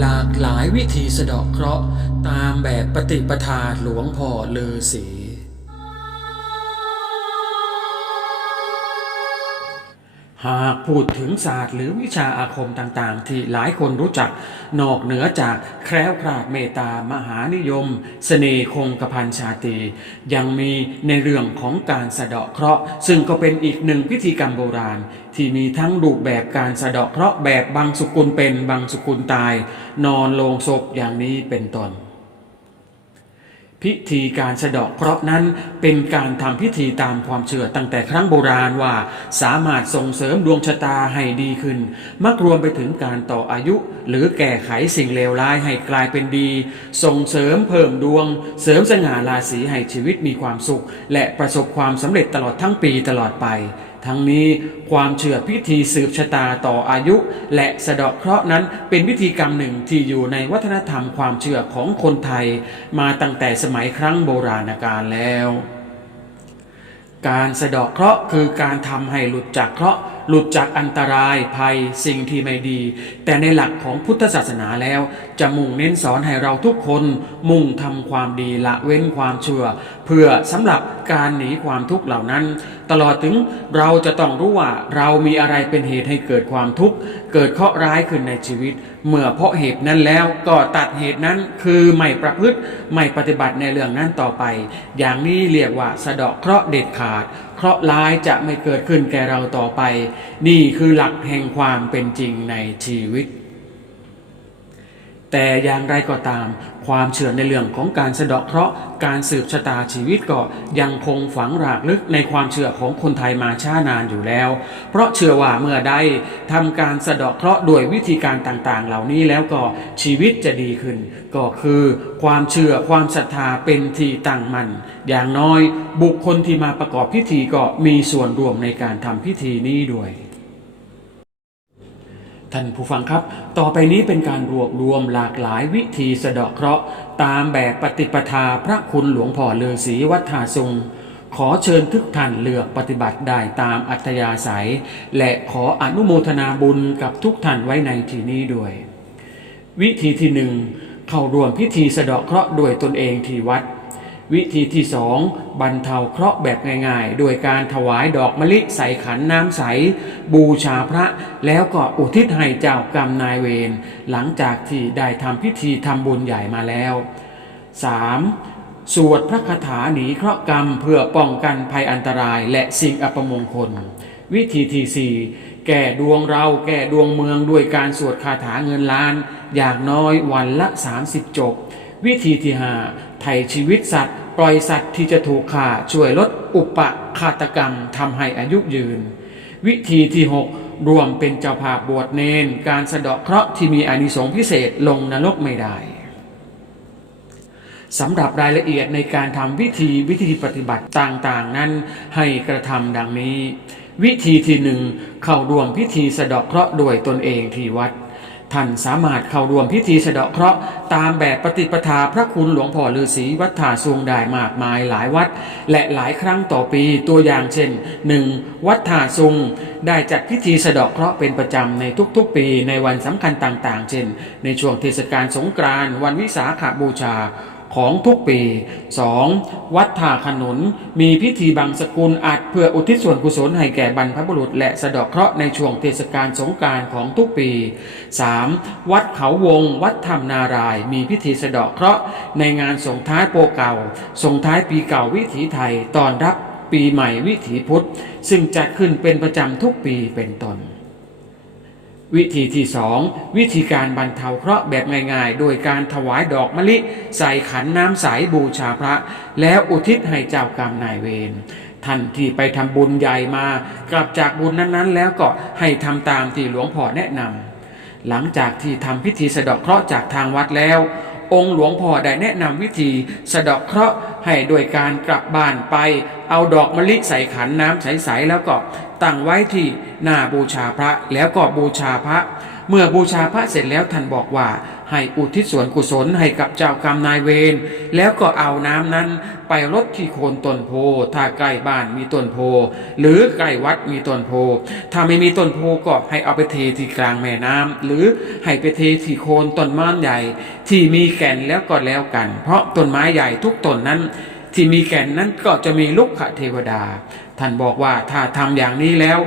หลากหลายวิธีสะเดาะเคราะห์ตามแบบปฏิปทาหลวงพ่อเลอสี หากพูดถึงศาสตร์หรือวิชาอาคมต่างๆ ที่หลายคนรู้จักนอกเหนือจากแคล้วคลาดเมตตามหานิยมเสน่ห์คงกระพันชาตรียังมีในเรื่องของการสะเดาะเคราะห์ ซึ่งก็เป็นอีกหนึ่งพิธีกรรมโบราณ ที่มีทั้งรูปแบบการสะเดาะเคราะห์แบบบางสุกุลเป็นบางสุกุลตาย นอนลงศพอย่างนี้เป็นต้น พิธีการสะเดาะเคราะห์นั้น เป็นการทำพิธีตามความเชื่อตั้งแต่ครั้งโบราณว่า สามารถส่งเสริมดวงชะตาให้ดีขึ้น มักรวมไปถึงการต่ออายุ หรือแก้ไขสิ่งเลวร้ายให้กลายเป็นดี ส่งเสริมเพิ่มดวง เสริมสง่าราศีให้ชีวิตมีความสุข และประสบความสำเร็จตลอดทั้งปีตลอดไป ทั้งนี้ความเชื่อพิธีสืบชะตาต่ออายุ และสะเดาะเคราะห์นั้นเป็นพิธีกรรมหนึ่งที่อยู่ในวัฒนธรรมความเชื่อของคนไทย มาตั้งแต่สมัยครั้งโบราณกาลแล้ว การสะเดาะเคราะห์คือการทำให้หลุดจากเคราะห์ หลุดจากอันตรายภัยสิ่งที่ไม่ดี แต่ในหลักของพุทธศาสนาแล้ว จะมุ่งเน้นสอนให้เราทุกคน มุ่งทำความดีละเว้นความชั่ว เพื่อสำหรับการหนีความทุกข์เหล่านั้น ตลอดถึงเราจะต้องรู้ว่าเรามีอะไรเป็นเหตุให้เกิดความทุกข์ เกิดเคราะห์ร้ายขึ้นในชีวิต เมื่อเพราะเหตุนั้นแล้วก็ตัดเหตุนั้นคือไม่ประพฤติไม่ปฏิบัติในเรื่องนั้นต่อไป อย่างนี้เรียกว่าสะเดาะเคราะห์เด็ดขาด เคราะห์ร้ายจะไม่เกิดขึ้นแก่เราต่อไป นี่คือหลักแห่งความเป็นจริงในชีวิต แต่อย่างไรก็ตาม ความเชื่อในเรื่องของการสะเดาะเคราะห์การสืบชะตาชีวิตก็ยังคงฝังรากลึกในความเชื่อของคนไทยมาช้านานอยู่แล้ว เพราะเชื่อว่าเมื่อใดทำการสะเดาะเคราะห์ด้วยวิธีการต่างๆ เหล่านี้แล้วก็ชีวิตจะดีขึ้น ก็คือความเชื่อความศรัทธาเป็นที่ตั้งมั่นอย่างน้อยบุคคลที่มาประกอบพิธีก็มีส่วนร่วมในการทำพิธีนี้ด้วย ท่านผู้ฟังครับ ต่อไปนี้เป็นการรวบรวมหลากหลายวิธีสะเดาะเคราะห์ตามแบบปฏิปทาพระคุณหลวงพ่อเลือศรีวัฒนาทรงขอเชิญทุกท่านเลือกปฏิบัติได้ตามอัธยาศัย และขออนุโมทนาบุญกับทุกท่านไว้ในที่นี้ด้วย วิธีที่หนึ่งเข้าร่วมพิธีสะเดาะเคราะห์ด้วยตนเองที่วัด วิธีที่สองบรรเทาเคราะห์แบบง่ายๆ โดยการถวายดอกมะลิใส่ขันน้ำใส บูชาพระแล้วก็อุทิศให้เจ้ากรรมนายเวรหลังจากที่ได้ทำพิธีทำบุญใหญ่มาแล้ว 3. สวดพระคาถาหนีเคราะห์กรรมเพื่อป้องกันภัยอันตรายและสิ่งอัปมงคล วิธีที่สี่แก้ดวงเราแก้ดวงเมืองด้วยการสวดคาถาเงินล้าน อย่างน้อยวันละ 30 จบ วิธีที่ห้า ถ่ชีวิตสัตว์ ปล่อยสัตว์ที่จะถูกฆ่าช่วยลดอุปฆาตกรรมทำให้อายุยืน วิธีที่ 6 รวมเป็นเจ้าภาพบวชเนน การสะเดาะเคราะห์ที่มีอานิสงส์พิเศษลงนรกไม่ได้สำหรับรายละเอียดในการทำวิธีวิธีปฏิบัติต่างๆ นั้นให้กระทำดังนี้ วิธีที่หนึ่งเข้าร่วมพิธีสะเดาะเคราะห์ด้วยตนเองที่วัด ท่านสามารถเข้าร่วมพิธีสะเดาะเคราะห์ตามแบบปฏิปทาพระคุณหลวงพ่อฤาษีวัดถาสวงได้มากมายหลายวัด และหลายครั้งต่อปีตัวอย่างเช่น 1. วัดถาสวงได้จัดพิธีสะเดาะเคราะห์เป็นประจำในทุกๆ ปีในวันสำคัญต่างๆ เช่น ในช่วงเทศกาลสงกรานต์วันวิสาขบูชา ของทุกปี 2. วัดท่าขนุน มีพิธีบังสกุลอัดเพื่ออุทิศส่วนกุศลให้แก่บรรพบุรุษ และสะดาะเคราะห์ในช่วงเทศกาลสงกานต์ของทุกปี 3. วัดเขาวง วัดธรรมนาราย มีพิธีสะดาะเคราะห์ในงานส่งท้ายโปเก่า ส่งท้ายปีเก่าวิถีไทยตอนรับปีใหม่วิถีพุทธ ซึ่งจัดขึ้นเป็นประจำทุกปีเป็นต้น วิธีที่สองวิธีการบรรเทาเคราะห์แบบง่ายๆ โดยการถวายดอกมะลิ ใส่ขันน้ำใสบูชาพระ แล้วอุทิศให้เจ้ากรรมนายเวรท่านที่ไปทำบุญใหญ่มา กลับจากบุญนั้นๆ แล้วก็ให้ทำตามที่หลวงพ่อแนะนำหลังจากที่ทำพิธีสะเดาะเคราะห์จากทางวัดแล้ว องค์หลวงพ่อได้แนะนำวิธีสะดอกเคราะห์ให้โดยการกลับบ้านไป เอาดอกมะลิใส่ขันน้ำใสๆแล้วก็ตั้งไว้ที่หน้าบูชาพระแล้วก็บูชาพระ เมื่อบูชาพระเสร็จแล้วท่านบอกว่า ให้อุทิศส่วนกุศลให้กับเจ้ากรรมนายเวรแล้วก็เอาน้ำนั้นไปรดที่โคนต้นโพ ถ้าใกล้บ้านมีต้นโพ หรือใกล้วัดมีต้นโพ ถ้าไม่มีต้นโพก็ให้เอาไปเทที่กลางแม่น้ำหรือให้ไปเทที่โคนต้นไม้ใหญ่ ที่มีแก่นแล้วก็แล้วกัน เพราะต้นไม้ใหญ่ทุกต้นนั้น ที่มีแก่นนั้นก็จะมีลุกขเทวดา ท่านบอกว่าถ้าทำอย่างนี้แล้ว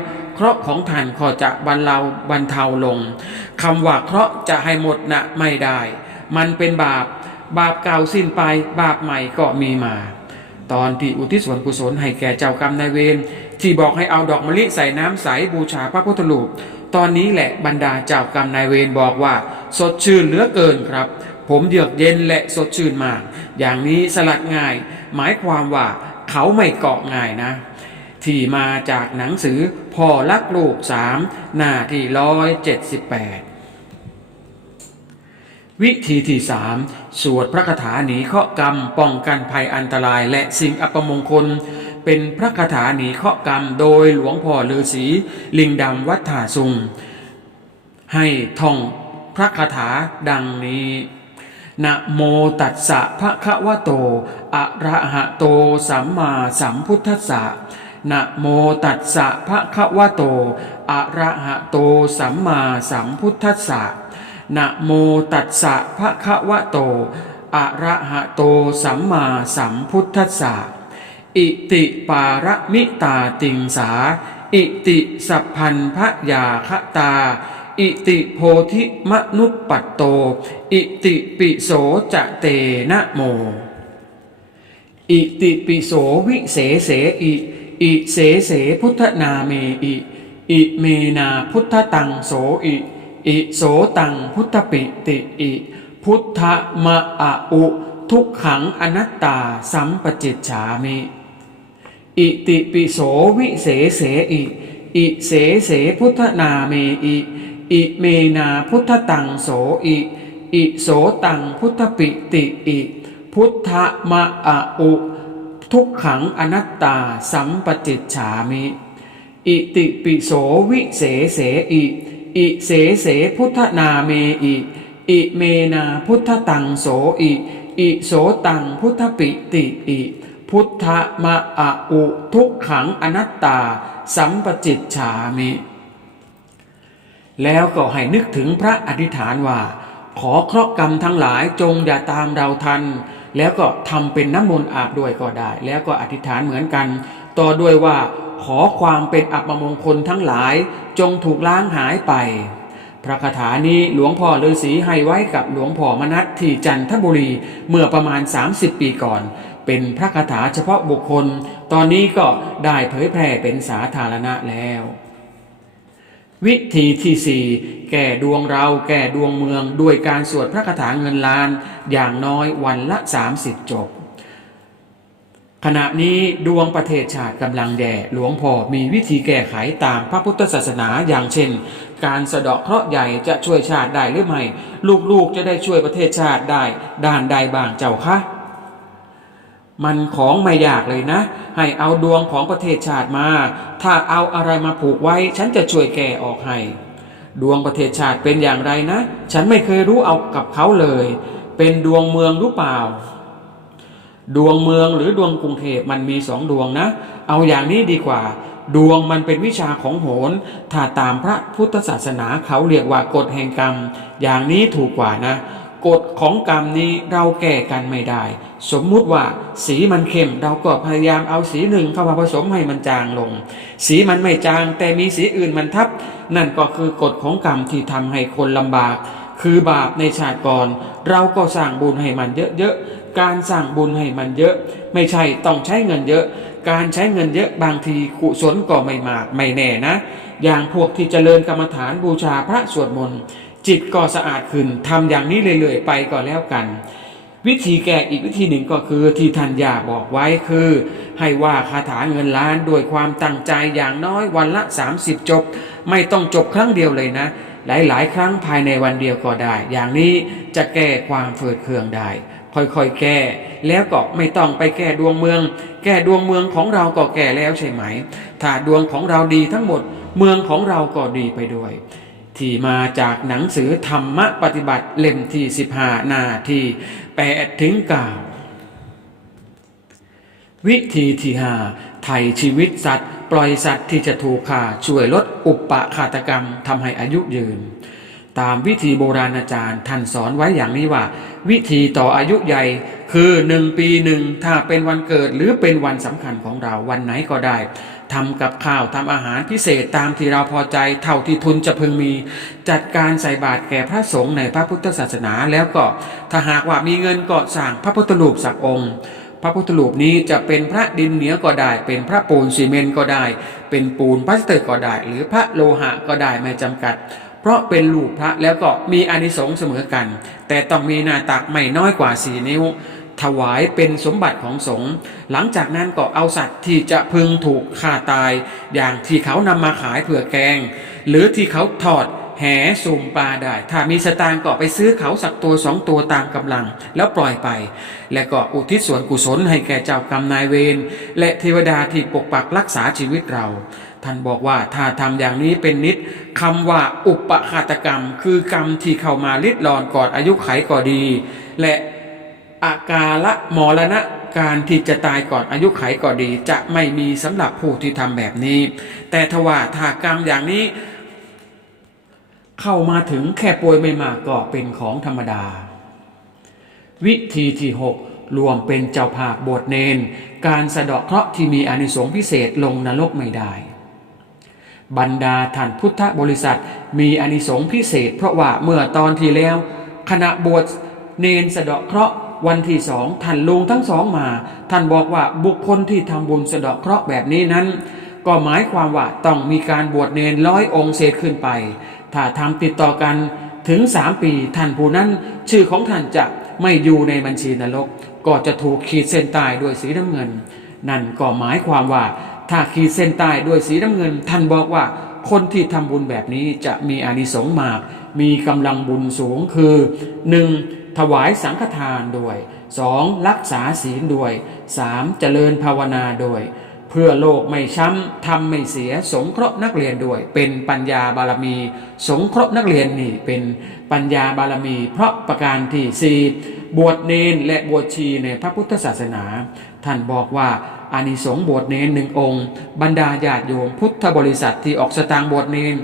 ราะห์ของท่านก็จะบรรเลาบรรเทาลงคำว่าเคราะห์จะให้หมดนะไม่ได้ มันเป็นบาป บาปเก่าสิ้นไป บาปใหม่ก็มีมา ตอนที่อุทิศส่วนกุศลให้แก่เจ้ากรรมนายเวรที่บอกให้เอาดอกมะลิใส่น้ำใสบูชาพระพุทธรูปตอนนี้แหละบรรดาเจ้ากรรมนายเวรบอกว่า สดชื่นเหลือเกินครับ ผมเยือกเย็นและสดชื่นมาก อย่างนี้สลัดง่าย หมายความว่าเขาไม่เกาะง่ายนะ ที่มาจากหนังสือพ่อรักลูกสามหน้าที่ร้อยเจ็ดสิบแปดวิธีที่สามสวดพระคาถาหนีเคราะห์กรรมป้องกันภัยอันตรายและสิ่งอัปมงคล เป็นพระคาถาหนีเคราะห์กรรมโดยหลวงพ่อฤาษีลิงดำวัดถาซุง ให้ท่องพระคาถาดังนี้นะโมตัสสะภะคะวะโต อะระหะโตสัมมาสัมพุทธัสสะ นะโมตัสสะภะคะวะโต อะระหะโตสัมมาสัมพุทธัสสะนะโมตัสสะภะคะวะโต อะระหะโตสัมมาสัมพุทธัสสะอิติปาระมิตาติงสา อิติสัพพันพะยาคตา อิติโพธิมนุปปัตโต อิติปิโสจะเตนะโม อิติปิโสวิเสเสอิ อิเสเสพุทธนาเมอิ อิเมนาพุทธตังโสอิ อิโสตังพุทธปิติอิ พุทธมะอะอุ ทุกขังอนัตตาสัมปจิตฉามิ อิติปิโสวิเสเสอิ อิเสเสพุทธนาเมอิ อิเมนาพุทธตังโสอิ อิโสตังพุทธปิติอิ พุทธมะอะอุ ทุกขังอนัตตาสัมปจิตฉามิ อิติปิโสวิเสเสอิ อิเสเสพุทธนาเมอิ อิเมนาพุทธตังโสอิ อิโสตังพุทธปิติอิ พุทธมะอะอุทุกขังอนัตตา สัมปจิตฉามิ แล้วก็ให้นึกถึงพระอธิษฐานว่า ขอเคราะห์กรรมทั้งหลายจงอย่าตามเราทัน แล้วก็ทำเป็นน้ำมนต์อาบด้วยก็ได้ แล้วก็อธิษฐานเหมือนกัน ต่อด้วยว่าขอความเป็นอัปมงคลทั้งหลาย จงถูกล้างหายไป พระคาถานี้หลวงพ่อฤาษีให้ไว้กับหลวงพ่อมนัสที่จันทบุรีเมื่อประมาณ 30 ปีก่อน เป็นพระคาถาเฉพาะบุคคล ตอนนี้ก็ได้เผยแพร่เป็นสาธารณะแล้ว วิธีที่สี่แก่ดวงเราแก่ดวงเมืองด้วยการสวดพระคาถาเงินล้าน อย่างน้อยวันละ 30 จบ ขณะนี้ดวงประเทศชาติกำลังแย่หลวงพ่อมีวิธีแก้ไขตามพระพุทธศาสนาอย่างเช่น การสะเดาะเคราะห์ใหญ่จะช่วยชาติได้หรือไม่ ลูกๆจะได้ช่วยประเทศชาติได้ด้านใดบ้างเจ้าคะ มันของไม่ยากเลยนะ ให้เอาดวงของประเทศชาติมา ถ้าเอาอะไรมาผูกไว้ ฉันจะช่วยแก้ออกให้ ดวงประเทศชาติเป็นอย่างไรนะ ฉันไม่เคยรู้เอากับเขาเลย เป็นดวงเมืองหรือเปล่า ดวงเมืองหรือดวงกรุงเทพมันมีสองดวงนะ เอาอย่างนี้ดีกว่า ดวงมันเป็นวิชาของโหรถ้าตามพระพุทธศาสนาเขาเรียกว่ากฎแห่งกรรม อย่างนี้ถูกกว่านะ กฎของกรรมนี้เราแก้กันไม่ได้ สมมุติว่าสีมันเข้มเราก็พยายามเอาสีหนึ่งเข้ามาผสมให้มันจางลง สีมันไม่จางแต่มีสีอื่นมันทับ นั่นก็คือกฎของกรรมที่ทำให้คนลำบาก คือบาปในชาติก่อน เราก็สร้างบุญให้มันเยอะๆการสร้างบุญให้มันเยอะ ไม่ใช่ต้องใช้เงินเยอะ การใช้เงินเยอะบางทีกุศลก็ไม่มากไม่แน่นะ อย่างพวกที่เจริญกรรมฐานบูชาพระสวดมนต์จิตก็สะอาดขึ้นทำอย่างนี้เรื่อยๆไปก็แล้วกัน วิธีแก้อีกวิธีหนึ่งก็คือที่ท่านยาบอกไว้คือ ให้ว่าคาถาเงินล้านด้วยความตั้งใจอย่างน้อยวันละ 30 จบ ไม่ต้องจบครั้งเดียวเลยนะ หลายๆ ครั้งภายในวันเดียวก็ได้ อย่างนี้จะแก้ความฝืดเคืองได้ ค่อยๆแก้ แล้วก็ไม่ต้องไปแก้ดวงเมือง แก้ดวงเมืองของเราก็แก้แล้วใช่ไหม ถ้าดวงของเราดีทั้งหมด เมืองของเราก็ดีไปด้วย ที่มาจากหนังสือธรรมปฏิบัติเล่มที่ 15 หน้าที่8ถึง9วิธีที่ห้าไถ่ชีวิตสัตว์ ปล่อยสัตว์ที่จะถูกฆ่าช่วยลดอุปปะฆาตกรรมทำให้อายุยืน ตามวิธีโบราณอาจารย์ท่านสอนไว้อย่างนี้ว่า วิธีต่ออายุใหญ่คือหนึ่งปีหนึ่งถ้าเป็นวันเกิดหรือเป็นวันสำคัญของเราวันไหนก็ได้ ทำกับข้าวทำอาหารพิเศษตามที่เราพอใจเท่าที่ทุนจะพึงมี จัดการใส่บาตรแก่พระสงฆ์ในพระพุทธศาสนาแล้วก็ถ้าหากว่ามีเงินก็สร้างพระพุทธรูปสักองค์พระพุทธรูปนี้จะเป็นพระดินเหนียวก็ได้ เป็นพระปูนซีเมนต์ก็ได้ เป็นปูนพลาสติกก็ได้ หรือพระโลหะก็ได้ไม่จำกัด เพราะเป็นรูปพระแล้วก็มีอานิสงส์เสมอกัน แต่ต้องมีหน้าตักไม่น้อยกว่าสี่นิ้ว ถวายเป็นสมบัติของสงฆ์หลังจากนั้นก็เอาสัตว์ที่จะพึงถูกฆ่าตาย อย่างที่เขานำมาขายเผื่อแกง หรือที่เขาทอดแหสุ่มปลาได้ ถ้ามีสตางค์ก็ไปซื้อเขาสักตัวสองตัวตามกำลัง แล้วปล่อยไป และก็อุทิศส่วนกุศลให้แก่เจ้ากรรมนายเวรและเทวดาที่ปกปักรักษาชีวิตเรา ท่านบอกว่าถ้าทำอย่างนี้เป็นนิดคำว่าอุปฆาตกรรม คือกรรมที่เข้ามาลิดรอนก่อนอายุไขก็ดี และ อากาละมรณะการที่จะตายก่อนอายุไขก็ดี จะไม่มีสำหรับผู้ที่ทำแบบนี้ แต่ทว่าถ้ากรรมอย่างนี้ เข้ามาถึงแค่ป่วยไม่มากก็เป็นของธรรมดา วิธีที่6รวมเป็นเจ้าภาพบวชเนน การสะเดาะเคราะห์ที่มีอานิสงส์พิเศษลงนรกไม่ได้ บรรดาท่านพุทธบริษัทมีอานิสงส์พิเศษ เพราะว่าเมื่อตอนที่แล้ว ขณะบวชเนนสะเดาะเคราะห์ วันที่สองท่านลุงทั้งสองมา ท่านบอกว่าบุคคลที่ทำบุญสะเดาะเคราะห์แบบนี้นั้น ก็หมายความว่าต้องมีการบวชเนนร้อยองค์เศษขึ้นไป ถ้าทำติดต่อกันถึงสามปีท่านผู้นั้น ชื่อของท่านจะไม่อยู่ในบัญชีนรก ก็จะถูกขีดเส้นใต้ด้วยสีน้ำเงิน นั่นก็หมายความว่า ถ้าขีดเส้นใต้ด้วยสีน้ำเงิน ท่านบอกว่าคนที่ทำบุญแบบนี้จะมีอานิสงส์มาก มีกำลังบุญสูงคือ 1. ถวายสังฆทานด้วย 2. รักษาศีลด้วย 3. เจริญภาวนาด้วยเพื่อโลกไม่ช้ำทำไม่เสีย สงเคราะห์นักเรียนด้วย เป็นปัญญาบารมี สงเคราะห์นักเรียนนี่เป็นปัญญาบารมี เพราะประการที่สี่บวชเนนและบวชชีในพระพุทธศาสนา ท่านบอกว่าอานิสงส์บวชเนนหนึ่งองค์ บรรดาญาติโยมพุทธบริษัทที่ออกสตางบวชเนน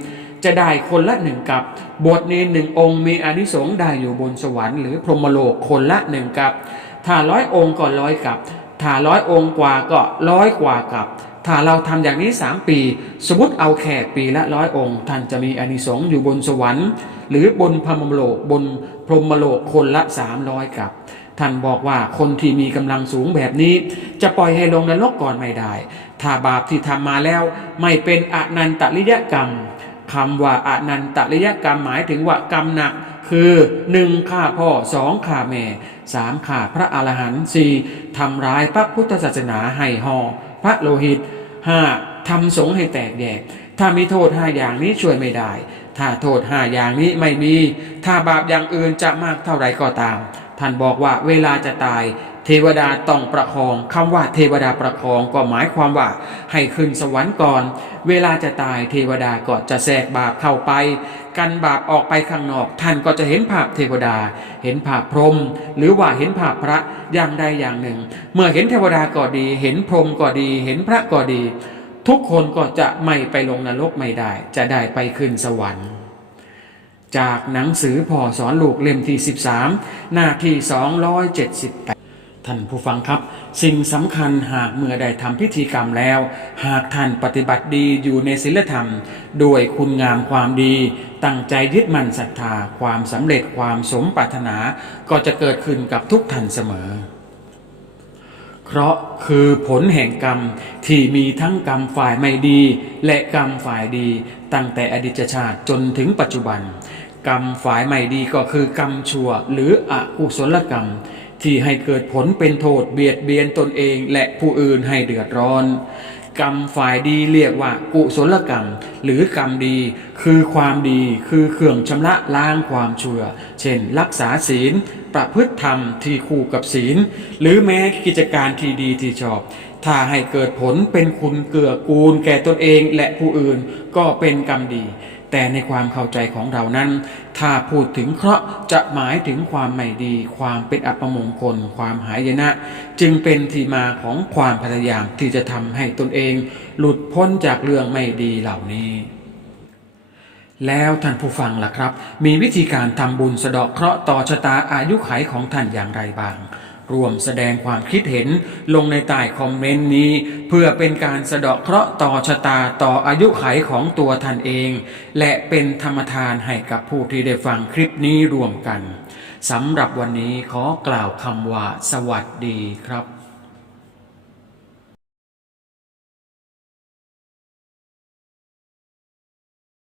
จะได้คนละหนึ่งกับบวชเนนหนึ่งองค์มีอนิสงส์ได้อยู่บนสวรรค์หรือพรหมโลกคนละหนึ่งกับ ถ้าร้อยองค์ก็ร้อยกับถ้าร้อยองค์กว่าก็ร้อยกว่ากับ ถ้าเราทำอย่างนี้สามปี สมมติเอาแขกปีละร้อยองค์ท่านจะมีอนิสงส์อยู่บนสวรรค์ หรือบนพรหมโลกบนพรหมโลกคนละสามร้อยกับท่านบอกว่าคนที่มีกำลังสูงแบบนี้ จะปล่อยให้ลงนรกก่อนไม่ได้ ถ้าบาปที่ทำมาแล้วไม่เป็นอนันตริยกรรม คำว่าอนันตริยกรรมหมายถึงว่ากรรมหนักคือหนึ่งฆ่าพ่อสองฆ่าแม่สามฆ่าพระอรหันต์สี่ทำร้ายพระพุทธศาสนาให้ห่อพระโลหิตห้าทำสงฆ์ให้แตกแยก ถ้ามีโทษห้าอย่างนี้ช่วยไม่ได้ ถ้าโทษห้าอย่างนี้ไม่มี ถ้าบาปอย่างอื่นจะมากเท่าไรก็ตาม ท่านบอกว่าเวลาจะตาย เทวดาต้องประคองคำว่าเทวดาประคองก็หมายความว่าให้ขึ้นสวรรค์ก่อน เวลาจะตายเทวดาก็จะแทรกบาปเข้าไป กันบาปออกไปข้างนอก ท่านก็จะเห็นภาพเทวดา เห็นภาพพรหมหรือว่าเห็นภาพพระอย่างใดอย่างหนึ่ง เมื่อเห็นเทวดาก็ดี เห็นพรหมก็ดี เห็นพระก็ดี ทุกคนก็จะไม่ไปลงนรกไม่ได้ จะได้ไปขึ้นสวรรค์จากหนังสือพ่อสอนลูกเล่มที่ 13 หน้าที่ 278 ท่านผู้ฟังครับ สิ่งสำคัญหากเมื่อได้ทำพิธีกรรมแล้ว หากท่านปฏิบัติดีอยู่ในศีลธรรม ด้วยคุณงามความดี ตั้งใจยึดมั่นศรัทธาความสำเร็จความสมปรารถนา ก็จะเกิดขึ้นกับทุกท่านเสมอเพราะคือผลแห่งกรรมที่มีทั้งกรรมฝ่ายไม่ดี และกรรมฝ่ายดี ตั้งแต่อดีตชาติจนถึงปัจจุบัน กรรมฝ่ายไม่ดีก็คือกรรมชั่ว หรืออกุศลกรรม ที่ให้เกิดผลเป็นโทษเบียดเบียนตนเองและผู้อื่นให้เดือดร้อน กรรมฝ่ายดีเรียกว่ากุศลกรรม หรือกรรมดี คือความดีคือเครื่องชำระล้างความชั่ว เช่น รักษาศีล ประพฤติธรรมที่คู่กับศีล หรือแม้กิจการที่ดีที่ชอบถ้าให้เกิดผลเป็นคุณเกื้อกูลแก่ตนเองและผู้อื่นก็เป็นกรรมดี แต่ในความเข้าใจของเรานั้น ถ้าพูดถึงเคราะห์จะหมายถึงความไม่ดี ความเป็นอัปมงคล ความหายนะ จึงเป็นที่มาของความพยายามที่จะทำให้ตนเอง หลุดพ้นจากเรื่องไม่ดีเหล่านี้แล้วท่านผู้ฟังล่ะครับ มีวิธีการทำบุญสะเดาะเคราะห์ต่อชะตาอายุขัยของท่านอย่างไรบ้าง รวมแสดงความคิดเห็นลงในใต้คอมเมนต์นี้ เพื่อเป็นการสะเดาะเคราะห์ต่อชะตาต่ออายุขัยของตัวท่านเอง และเป็นธรรมทานให้กับผู้ที่ได้ฟังคลิปนี้รวมกันสำหรับวันนี้ขอกล่าวคำว่าสวัสดีครับ